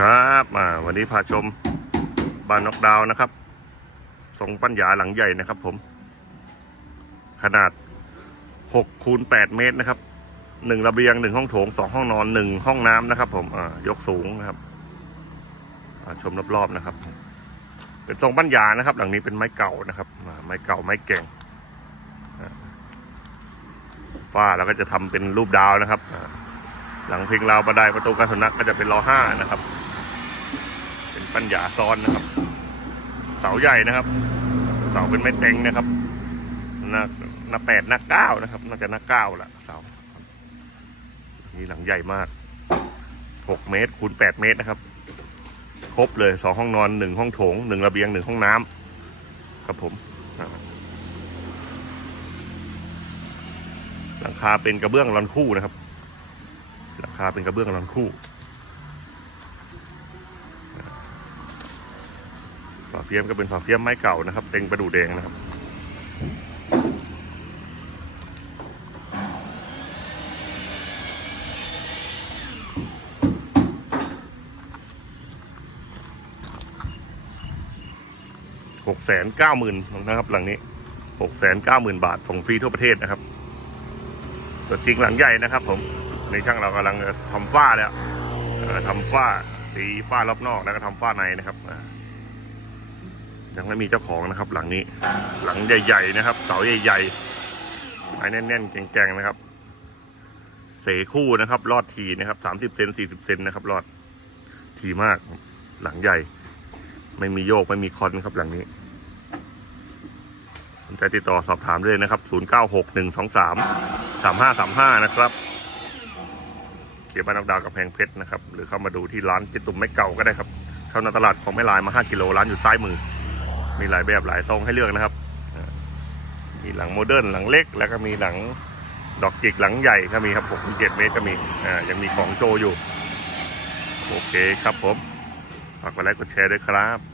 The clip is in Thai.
ครับอ่าวันนี้พาชมบ้านนกดาวนะครับทรงปัญญาหลังใหญ่นะครับ ผม ขนาด6คูณ8เมตรนะครับหนึ่งระเบียงหนึ่งห้องโถงสองห้องนอนหนึ่งห้องน้ำนะครับ ผมอ่ายกสูงนะครับอ่าชมรอบๆนะครับ เป็นทรงปัญญานะครับ หลังนี้เป็นไม้เก่านะครับไม้เก่าไม้แก่งอ่าฝ้าเราก็จะทำเป็นรูปดาวนะครับหลังเพิงราวบันไดประตูการสนักก็จะเป็นล้อห้านะครับ ปัญญาซ้อนนะครับ เสาใหญ่นะครับ เสาเป็นไม้เต็งนะครับหน้าหน้าแปดหน้าเก้านะครับน่าจะหน้าเก้าละเสานี่หลังใหญ่มากหกเมตรคูณแปดเมตรนะครับ ครบเลยสองห้องนอนหนึ่งห้องโถงหนึ่งระเบียงหนึ่งห้องน้ำครับผมอ่าหลังคาเป็นกระเบื้องรอนคู่นะครับราคาเป็นกระเบื้องรอนคู่ เฟียมก็เป็นฝาเฟียมไม้เก่านะครับเต็งประดูแดงนะครับหกแสนเก้าหมื่นนะครับ หลังนี้หกแสนเก้าหมื่นบาทส่งฟรีทั่วประเทศนะครับตัวจริงหลังใหญ่นะครับ ผมในช่างเรากำลังทำฝ้าแล้วเอ่อทำฝ้าตีฝ้ารอบนอกแล้วก็ทำฝ้าในนะครับอ่า ยังไม่มีเจ้าของนะครับ หลังนี้ หลังใหญ่ๆนะครับ เสาใหญ่ๆไม้แน่นๆแกงๆนะครับ เสคู่นะครับ รอดทีนะครับสามสิบเซนสี่สิบเซนนะครับ รอดทีมาก หลังใหญ่ ไม่มีโยกไม่มีคอนครับหลังนี้สนใจติดต่อสอบถามได้เลยนะครับศูนย์เก้าหกหนึ่งสองสามสามห้าสามห้านะครับเกียบ้านนอกดาวกับแพงเพชรนะครับ หรือเข้ามาดูที่ร้านจิตตุ่มไม่เก่าก็ได้ครับ เข้าในตลาดของไม่ลายมา 5 กิโลร้านอยู่ซ้ายมือ มีหลายแบบหลายทรงให้เลือกนะครับ มีหลังโมเดิร์นหลังเล็ก แล้วก็มีหลังดอกจิกหลังใหญ่ก็มีครับผมเจ็ดเมตรก็มีอ่ายังมีของโจอยู่ โอเคครับผม ฝากกดไลค์กดแชร์ด้วยครับ